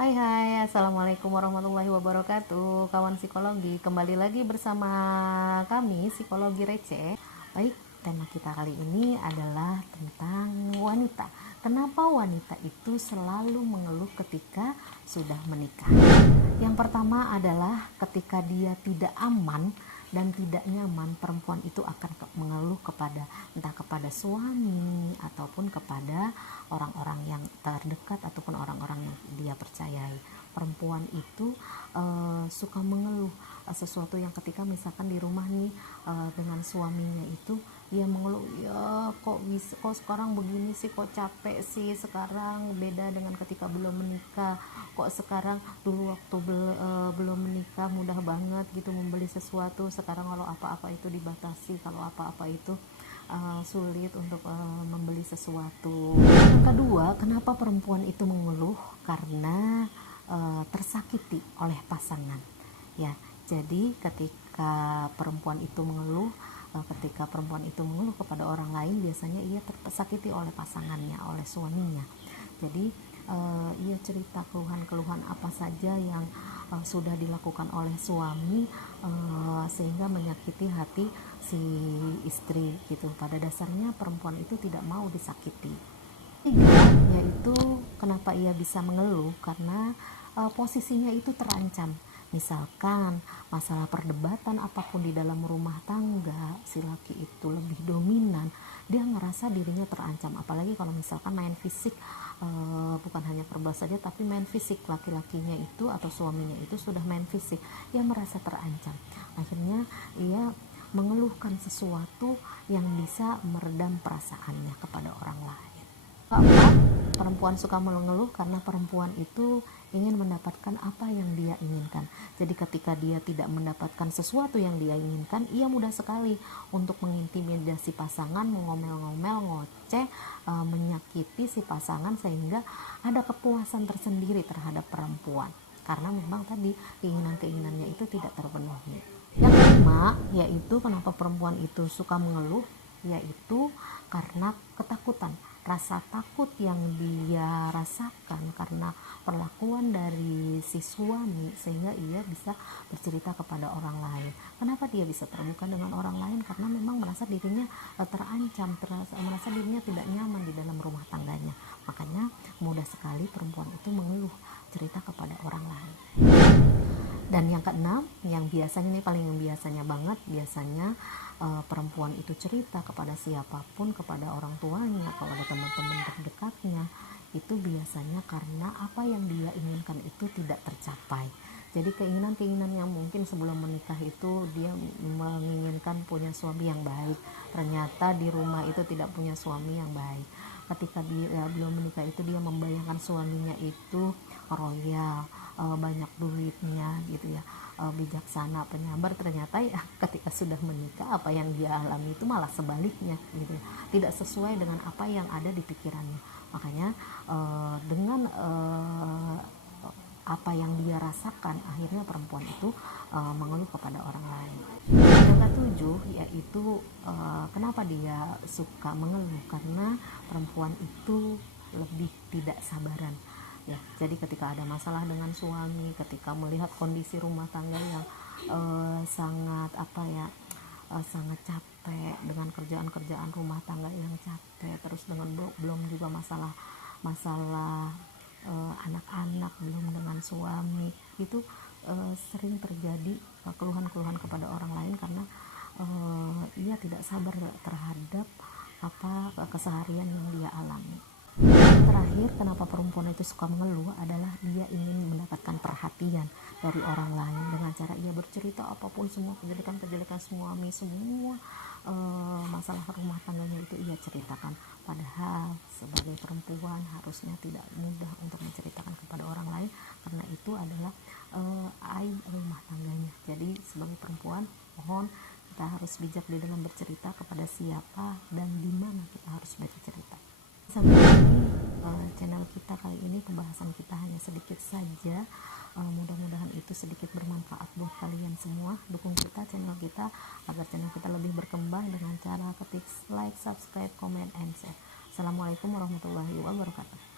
Hai, assalamualaikum warahmatullahi wabarakatuh. Kawan psikologi, kembali lagi bersama kami psikologi receh. Baik, tema kita kali ini adalah tentang wanita. Kenapa wanita itu selalu mengeluh ketika sudah menikah? Yang pertama adalah ketika dia tidak aman dan tidak nyaman, perempuan itu akan mengeluh kepada entah kepada suami ataupun kepada orang-orang yang terdekat ataupun orang-orang yang dia percayai. Perempuan itu suka mengeluh sesuatu yang ketika misalkan di rumah nih dengan suaminya itu ia mengeluh, ya kok sekarang begini sih, kok capek sih sekarang, beda dengan ketika belum menikah, kok sekarang dulu waktu belum menikah mudah banget gitu membeli sesuatu, sekarang kalau apa-apa itu dibatasi, kalau apa-apa itu sulit untuk membeli sesuatu. Yang kedua, kenapa perempuan itu mengeluh? Karena tersakiti oleh pasangan, ya. Jadi ketika perempuan itu mengeluh kepada orang lain, biasanya ia tersakiti oleh pasangannya, oleh suaminya. Jadi ia cerita keluhan-keluhan apa saja yang sudah dilakukan oleh suami sehingga menyakiti hati si istri gitu. Pada dasarnya perempuan itu tidak mau disakiti. Yaitu kenapa ia bisa mengeluh, karena posisinya itu terancam. Misalkan masalah perdebatan apapun di dalam rumah tangga, si laki itu lebih dominan, dia ngerasa dirinya terancam. Apalagi kalau misalkan main fisik, bukan hanya verbal saja tapi main fisik, laki-lakinya itu atau suaminya itu sudah main fisik, ia merasa terancam. Akhirnya ia mengeluhkan sesuatu yang bisa meredam perasaannya kepada orang lain. Keempat, perempuan suka mengeluh karena perempuan itu ingin mendapatkan apa yang dia inginkan. Jadi ketika dia tidak mendapatkan sesuatu yang dia inginkan, ia mudah sekali untuk mengintimidasi pasangan, mengomel-ngomel, ngoceh, menyakiti si pasangan, sehingga ada kepuasan tersendiri terhadap perempuan. Karena memang tadi keinginan-keinginannya itu tidak terpenuhi. Yang kelima, yaitu kenapa perempuan itu suka mengeluh, yaitu karena ketakutan. Rasa takut yang dia rasakan karena perlakuan dari si suami, sehingga ia bisa bercerita kepada orang lain. Kenapa dia bisa terbuka dengan orang lain? Karena memang merasa dirinya terancam, merasa dirinya tidak nyaman di dalam rumah tangganya. Makanya mudah sekali perempuan itu mengeluh, cerita kepada orang lain. Dan yang keenam, yang biasanya ini paling biasanya banget, biasanya perempuan itu cerita kepada siapapun, kepada orang tuanya, kepada teman-teman terdekatnya, itu biasanya karena apa yang dia inginkan itu tidak tercapai. Jadi keinginan-keinginan yang mungkin sebelum menikah itu dia menginginkan punya suami yang baik, ternyata di rumah itu tidak punya suami yang baik. Ketika dia belum menikah itu dia membayangkan suaminya itu royal, banyak duitnya gitu ya, bijaksana, penyabar. Ternyata ya ketika sudah menikah apa yang dia alami itu malah sebaliknya gitu ya, tidak sesuai dengan apa yang ada di pikirannya. Makanya dengan apa yang dia rasakan, akhirnya perempuan itu mengeluh kepada orang lain. Yang ketujuh, yaitu kenapa dia suka mengeluh, karena perempuan itu lebih tidak sabaran. Ya, jadi ketika ada masalah dengan suami, ketika melihat kondisi rumah tangga yang sangat sangat capek dengan kerjaan-kerjaan rumah tangga yang capek, terus dengan belum juga masalah anak-anak, belum dengan suami, itu sering terjadi keluhan-keluhan kepada orang lain karena ia tidak sabar terhadap keseharian yang dia alami. Terakhir, kenapa perempuan itu suka mengeluh adalah dia ingin mendapatkan perhatian dari orang lain dengan cara ia bercerita apapun, semua kejelekan-kejelekan suami, semua masalah rumah tangganya itu ia ceritakan. Padahal sebagai perempuan harusnya tidak mudah untuk menceritakan kepada orang lain, karena itu adalah aib rumah tangganya. Jadi sebagai perempuan, mohon kita harus bijak di dalam bercerita kepada siapa dan di mana kita harus bercerita. Sampai sini channel kita kali ini, pembahasan kita hanya sedikit saja. Mudah-mudahan itu sedikit bermanfaat buat kalian semua. Dukung kita, channel kita, agar channel kita lebih berkembang dengan cara ketik like, subscribe, comment, and share. Assalamualaikum warahmatullahi wabarakatuh.